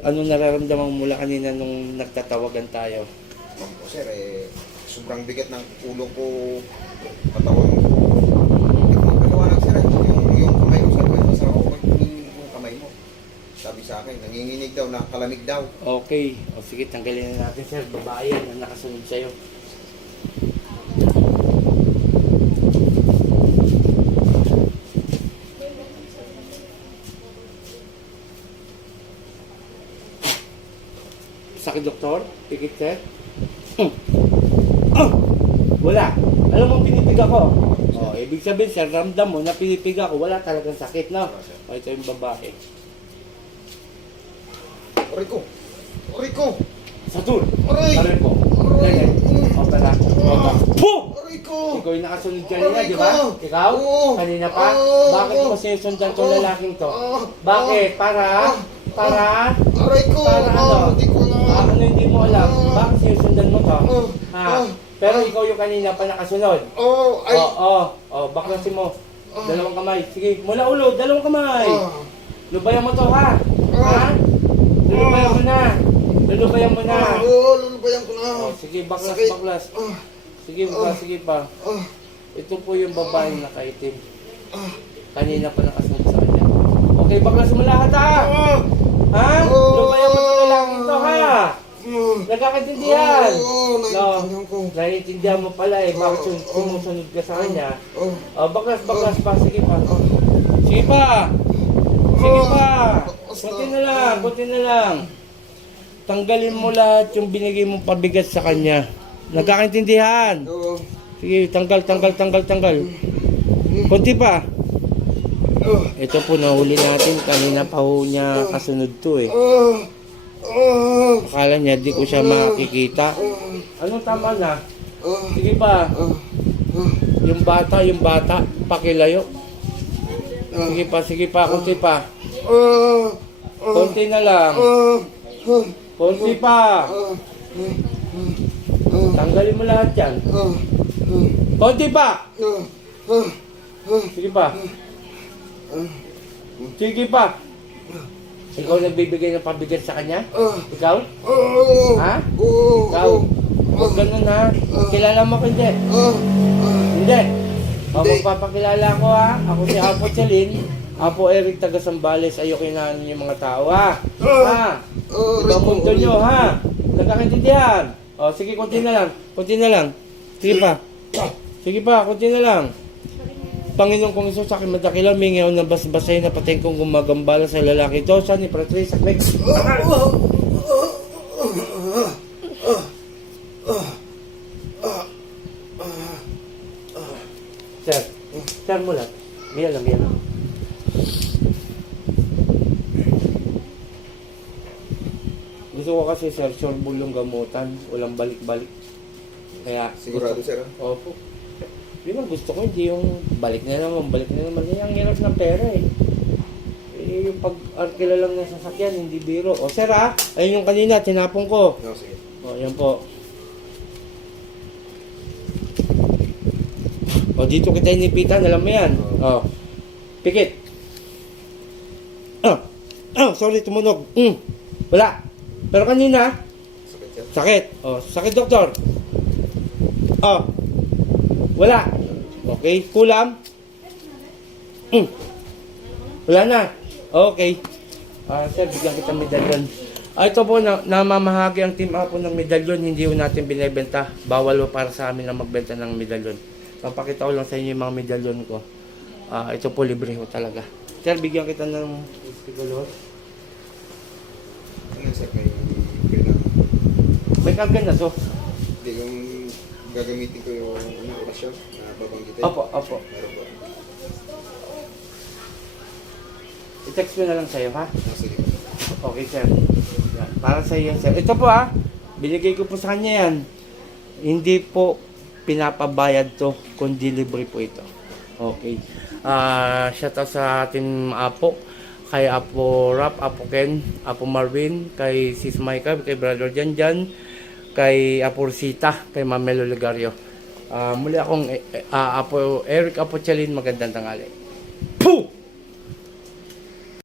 Ano nararamdaman mo mula kanina nung nagtatawagan tayo? Po, sir, sobrang bigat ng ulo ko, katawan ko. Hindi ko mapaliwanag, sir. Yung kamay ko, sabi ng asawa ko, nanginginig yung kamay mo. Sabi sa akin, nanginginig daw, nakalamig daw. Okay. O sige, tanggalin na natin, sir. Babae yan na nakasunod sa'yo. Sakit, doktor? Pikit, sir? Wala. Alam mo, pinipiga ko. Oh, ibig sabihin, sir, ramdam mo na pinipiga ko. Wala talagang sakit, no? O, ito yung babae. Aray ko! Aray ko! Satur! Aray! Aray ko. Aray! Ganyan. O, pala. O, Puh! Aray ko! Ikaw yung nakasunod kanina, Aray di ba? ko! Ikaw? Oo. Kanina pa? Oo. Bakit mo sinusundan tong Oo. lalaking to? Oo. Bakit? Para? Aray ko! Para ano? Hindi ko alam. Ano hindi mo alam? Bakit sinusundan mo to? Ha? Ah. Pero ikaw yung kanina pa nakasunod. Ay! Baklasin mo. Dalawang kamay. Sige, mula ulo, dalawang kamay. Lubayan mo to, ha? Ha? Lulubayan mo na. Lulubayan mo na. Lulubayan ko na. Sige, baklas, Sakit. baklas. Sige pa, sige pa. Ito po yung babaeng nakaitim. Kanina pa nakasunod sa kanya. Okay, baklas mo lahat, ha? Ha? Lubayan mo sa lalaki to, ha? Nagkakaintindihan. Naiintindihan ko. Naiintindihan mo pala eh. Bakit sumusunod ka sa kanya? Baklas, baklas pa. Sige pa. Sige pa. Sige pa. Kunti na lang, kunti na lang. Tanggalin mo lahat yung binigay mong pabigat sa kanya. Nagkakaintindihan. Sige, tanggal. Kunti pa. Ito po, nahuli natin. Kanina pa ho niya kasunod to eh. Akala niya di ko siya makikita. Anong tama na? Sige pa. Yung bata, pakilayo. Sige pa, kunti pa. Kunti na lang. Kunti pa. Tanggalin mo lahat yan. Kunti pa. Sige pa. Sige pa. Ikaw nagbibigay ng pabigat sa kanya? Ikaw? Ha? Ikaw? Huwag ganun, ha? Kilala mo ko hindi? Hindi. Magpapakilala ko, ha? Ako si Apo Chalin. Apo Eric taga Sambales. Ayoko inaano yung mga tao, ha? Ha? Ibang mundo nyo, ha? Nagkakaintindihan? Sige, kunti na lang. Kunti na lang. Sige pa. Sige pa, kunti na lang. Panginoon kong Isus, sa akin madakilang, mingaw ng basbasay na patay kong gumagambala sa lalaki ito. Saan ni Pratri? Sakmek. Sir, sir mo lang. Biyan lang. Gusto ko kasi, sir, sure bulong gamutan. Walang balik-balik. Kaya, Sigurado, sir? Opo. Yun ang gusto ko, hindi yung balik na naman. Ang hirap ng pera eh. Yung pag-arkila lang ng sasakyan, hindi biro. Sir ayun yung kanina, tinapong ko. Sige. Yan po. Dito kita inipitan, alam mo yan. Pikit. Sorry, tumunog. Wala. Pero kanina, Sakit, sir? sakit. Sakit, doktor. Wala. Okay. Kulam? Wala na. Okay. Sir, bigyan kita medalyon. Ito po, namamahagi ang team Apo ng medalyon. Hindi po natin binibenta. Bawal po para sa amin na magbenta ng medalyon. Papakita ko lang sa inyo yung mga medalyon ko. Ito po, libre ko talaga. Sir, bigyan kita ng spigolor. Ano, sir? May May karga na to. Hindi, yung gagamitin ko yung orasyon na babanggitin. Opo. Meron ba? I-text ko na lang sa'yo, ha? Sige. Okay, sir. Yan. Para sa iyo, sir. Ito po, binigay ko po sa kanya yan. Hindi po pinapabayad to, kundi libre po ito. Okay. Shout out sa ating Apo. Kay Apo Rap, Apo Ken, Apo Marvin, kay Sis Maika, kay Brother Janjan, kay Apo Rosita, kay Mamelo Legario. Muli akong Apo Eric Apo Chalin, magandang tanghali. Puh!